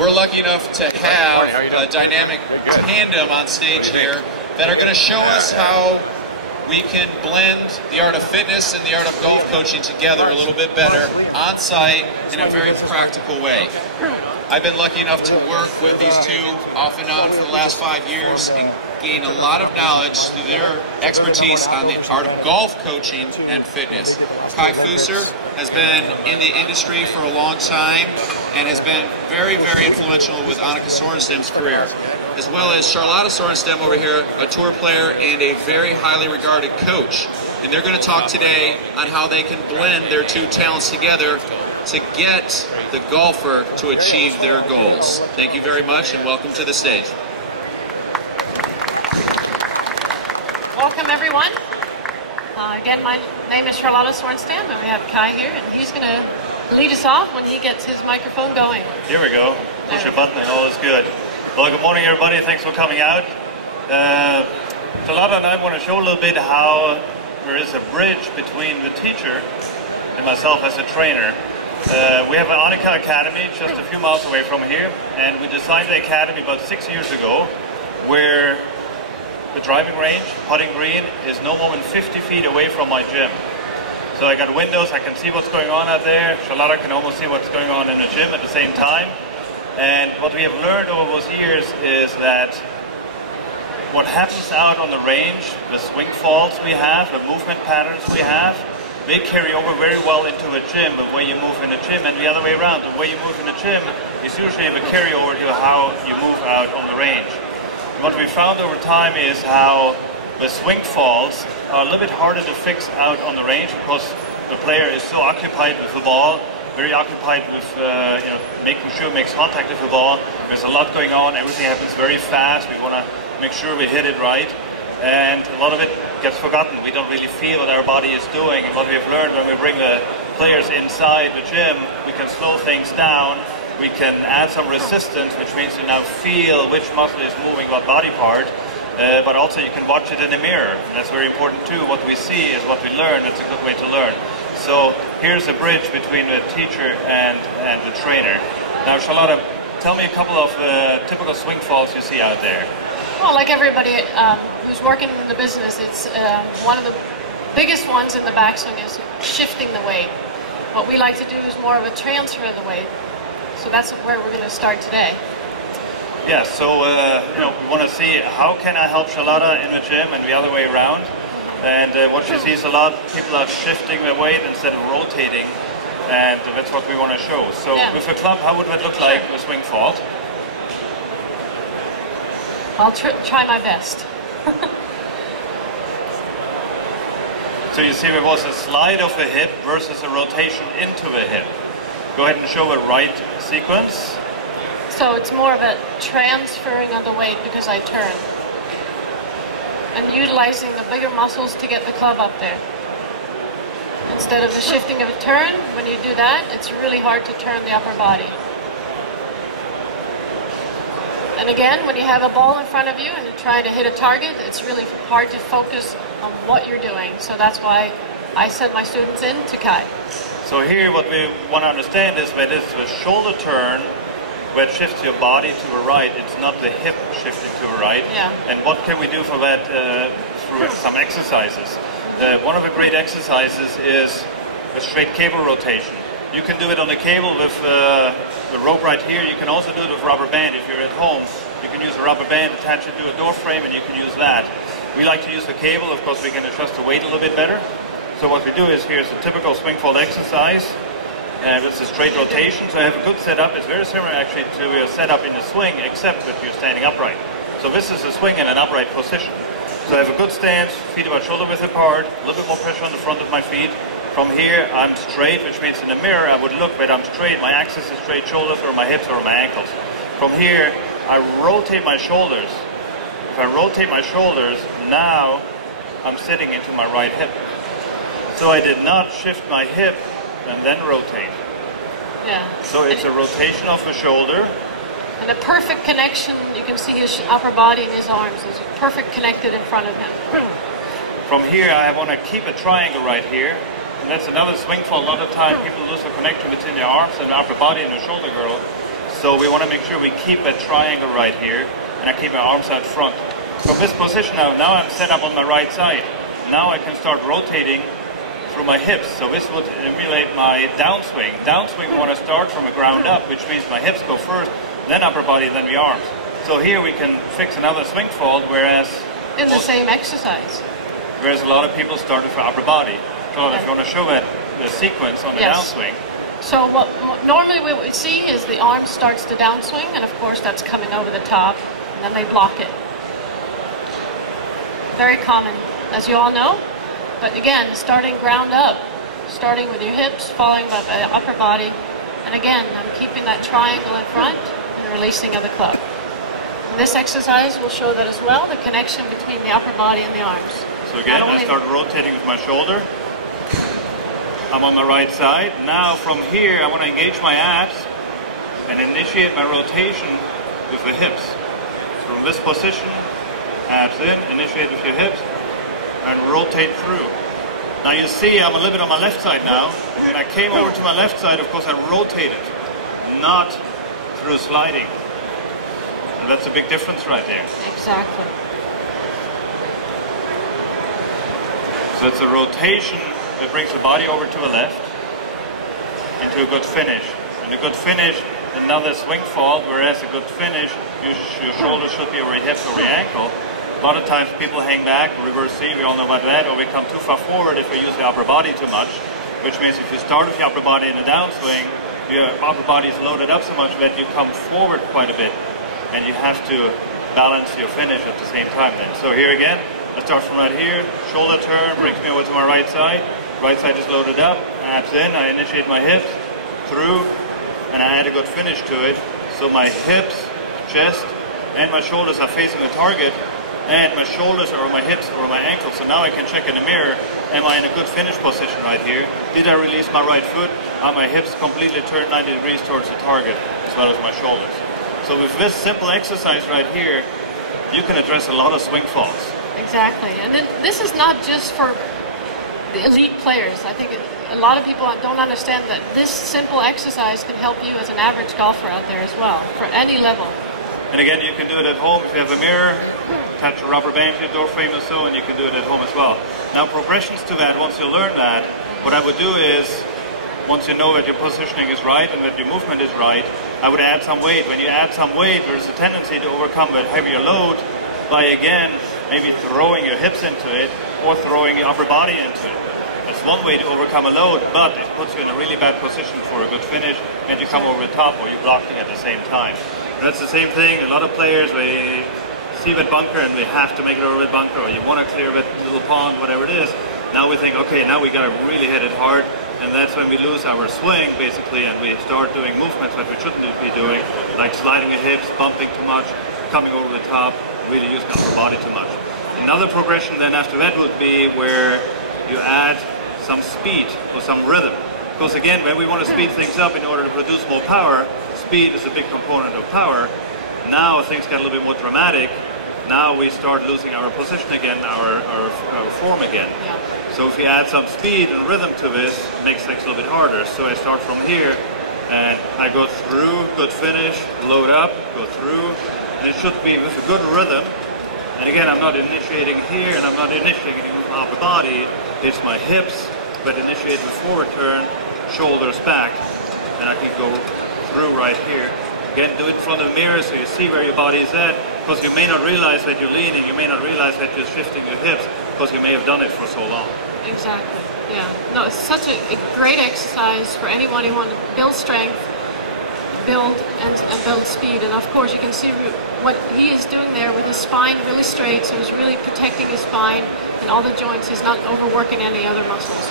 we're lucky enough to have a dynamic tandem on stage here that are going to show us how we can blend the art of fitness and the art of golf coaching together a little bit better on site in a very practical way. I've been lucky enough to work with these two off and on for the last 5 years and gain a lot of knowledge through their expertise on the art of golf coaching and fitness. Kai Fusser has been in the industry for a long time and has been very, very influential with Annika Sorenstam's career, as well as Charlotta Sorenstam over here, a tour player and a very highly regarded coach. And they're going to talk today on how they can blend their two talents together to get the golfer to achieve their goals. Thank you very much and welcome to the stage. Welcome everyone. Again, my name is Charlotta Sorenstam and we have Kai here and he's going to lead us off when he gets his microphone going. Here we go. Push a button and all is good. Well, good morning everybody. Thanks for coming out. Charlotta and I want to show a little bit how there is a bridge between the teacher and myself as a trainer. We have an Annika Academy just a few miles away from here, and we designed the academy about 6 years ago, where the driving range, putting green, is no more than 50 feet away from my gym. So I got windows, I can see what's going on out there. Charlotta can almost see what's going on in the gym at the same time. And what we have learned over those years is that what happens out on the range, the swing faults we have, the movement patterns we have, they carry over very well into a gym, the way you move in a gym, and the other way around. The way you move in a gym is usually the carryover to how you move out on the range. And what we found over time is how the swing faults are a little bit harder to fix out on the range because the player is so occupied with the ball, very occupied with making sure it makes contact with the ball. There's a lot going on, everything happens very fast, we want to make sure we hit it right. And a lot of it gets forgotten. We don't really feel what our body is doing. And what we have learned when we bring the players inside the gym, we can slow things down. We can add some resistance, which means you now feel which muscle is moving what body part. But also you can watch it in a mirror. And that's very important too. What we see is what we learn. That's a good way to learn. So here's a bridge between the teacher and the trainer. Now Charlotta, tell me a couple of typical swing faults you see out there. Well, like everybody who's working in the business, it's one of the biggest ones in the backswing is shifting the weight. What we like to do is more of a transfer of the weight. So that's where we're going to start today. Yeah, so we want to see how can I help Charlotta in the gym and the other way around. And what she sees a lot, people are shifting their weight instead of rotating. And that's what we want to show. So with a club, how would that look like with swing fault? I'll try my best. So you see there was a slide of the hip versus a rotation into the hip. Go ahead and show a right sequence. So it's more of a transferring of the weight because I turn. And utilizing the bigger muscles to get the club up there. Instead of the shifting of a turn, when you do that, it's really hard to turn the upper body. And again, when you have a ball in front of you and you try to hit a target, it's really hard to focus on what you're doing. So that's why I send my students in to Kai. So here what we want to understand is that it's the shoulder turn that shifts your body to the right. It's not the hip shifting to the right. Yeah. And what can we do for that through some exercises? One of the great exercises is a straight cable rotation. You can do it on the cable with the rope right here. You can also do it with rubber band. If you're at home, you can use a rubber band, attach it to a door frame, and you can use that. We like to use the cable. Of course, we can adjust the weight a little bit better. So what we do is, here's a typical swing fault exercise. And it's a straight rotation. So I have a good setup. It's very similar actually to a setup in the swing, except that you're standing upright. So this is a swing in an upright position. So I have a good stance, feet about shoulder width apart, a little bit more pressure on the front of my feet. From here, I'm straight, which means in the mirror, I would look that I'm straight. My axis is straight shoulders or my hips or my ankles. From here, I rotate my shoulders. If I rotate my shoulders, now I'm sitting into my right hip. So I did not shift my hip and then rotate. Yeah. So it's a rotation of the shoulder. And a perfect connection. You can see his upper body and his arms. It's perfect connected in front of him. From here, I want to keep a triangle right here. And that's another swing fault. A lot of time people lose the connection between their arms and the upper body and the shoulder girdle. So we want to make sure we keep a triangle right here, and I keep my arms out front. From this position now I'm set up on my right side. Now I can start rotating through my hips. So this would emulate my downswing. Downswing we want to start from a ground up, which means my hips go first, then upper body, then the arms. So here we can fix another swing fault, whereas in the same exercise. Whereas a lot of people started for upper body. So if you want to show that the sequence on the downswing. So what normally what we see is the arm starts the downswing, and of course that's coming over the top, and then they block it. Very common, as you all know. But again, starting ground up, starting with your hips, following by the upper body, and again, I'm keeping that triangle in front and releasing of the club. And this exercise will show that as well, the connection between the upper body and the arms. So again, I start rotating with my shoulder. I'm on the right side. Now from here, I want to engage my abs and initiate my rotation with the hips. From this position, abs in, initiate with your hips, and rotate through. Now you see I'm a little bit on my left side now. When I came over to my left side, of course I rotated, not through sliding. And that's a big difference right there. Exactly. So it's a rotation that brings the body over to the left into a good finish. And a good finish, another swing fault, whereas a good finish, your shoulders should be over your hips, over your ankle. A lot of times people hang back, reverse C, we all know about that, or we come too far forward if we use the upper body too much, which means if you start with your upper body in a downswing, your upper body is loaded up so much that you come forward quite a bit, and you have to balance your finish at the same time then. So here again, I start from right here, shoulder turn, brings me over to my right side is loaded up, abs in, I initiate my hips, through, and I add a good finish to it. So my hips, chest, and my shoulders are facing the target, and my shoulders are on my hips or my ankles. So now I can check in the mirror, am I in a good finish position right here? Did I release my right foot? Are my hips completely turned 90 degrees towards the target, as well as my shoulders? So with this simple exercise right here, you can address a lot of swing faults. Exactly, and then this is not just for the elite players. I think a lot of people don't understand that this simple exercise can help you as an average golfer out there as well, for any level. And again, you can do it at home if you have a mirror, attach a rubber band to your door frame or so, and you can do it at home as well. Now progressions to that, once you learn that, what I would do is, once you know that your positioning is right and that your movement is right, I would add some weight. When you add some weight, there's a tendency to overcome that heavier load by, again, maybe throwing your hips into it or throwing your upper body into it. That's one way to overcome a load, but it puts you in a really bad position for a good finish, and you come over the top or you're blocking at the same time. That's the same thing. A lot of players, they see that bunker and they have to make it over that bunker, or you want to clear that little pond, whatever it is. Now we think, okay, now we got to really hit it hard, and that's when we lose our swing, basically, and we start doing movements that we shouldn't be doing, like sliding the hips, bumping too much, coming over the top, really using our body too much. Another progression then after that would be where you add some speed or some rhythm. Because again, when we want to speed things up in order to produce more power, speed is a big component of power. Now things get a little bit more dramatic. Now we start losing our position again, our form again. Yeah. So if we add some speed and rhythm to this, it makes things a little bit harder. So I start from here and I go through, good finish, load up, go through, and it should be with a good rhythm. And again, I'm not initiating here and I'm not initiating with my upper body. It's my hips that initiate the forward turn, shoulders back, and I can go through right here. Again, do it in front of the mirror so you see where your body is at, because you may not realize that you're leaning, you may not realize that you're shifting your hips, because you may have done it for so long. Exactly, yeah. No, it's such a great exercise for anyone who wants to build strength, build and build speed. And of course you can see what he is doing there with his spine really straight, so he's really protecting his spine and all the joints. He's not overworking any other muscles.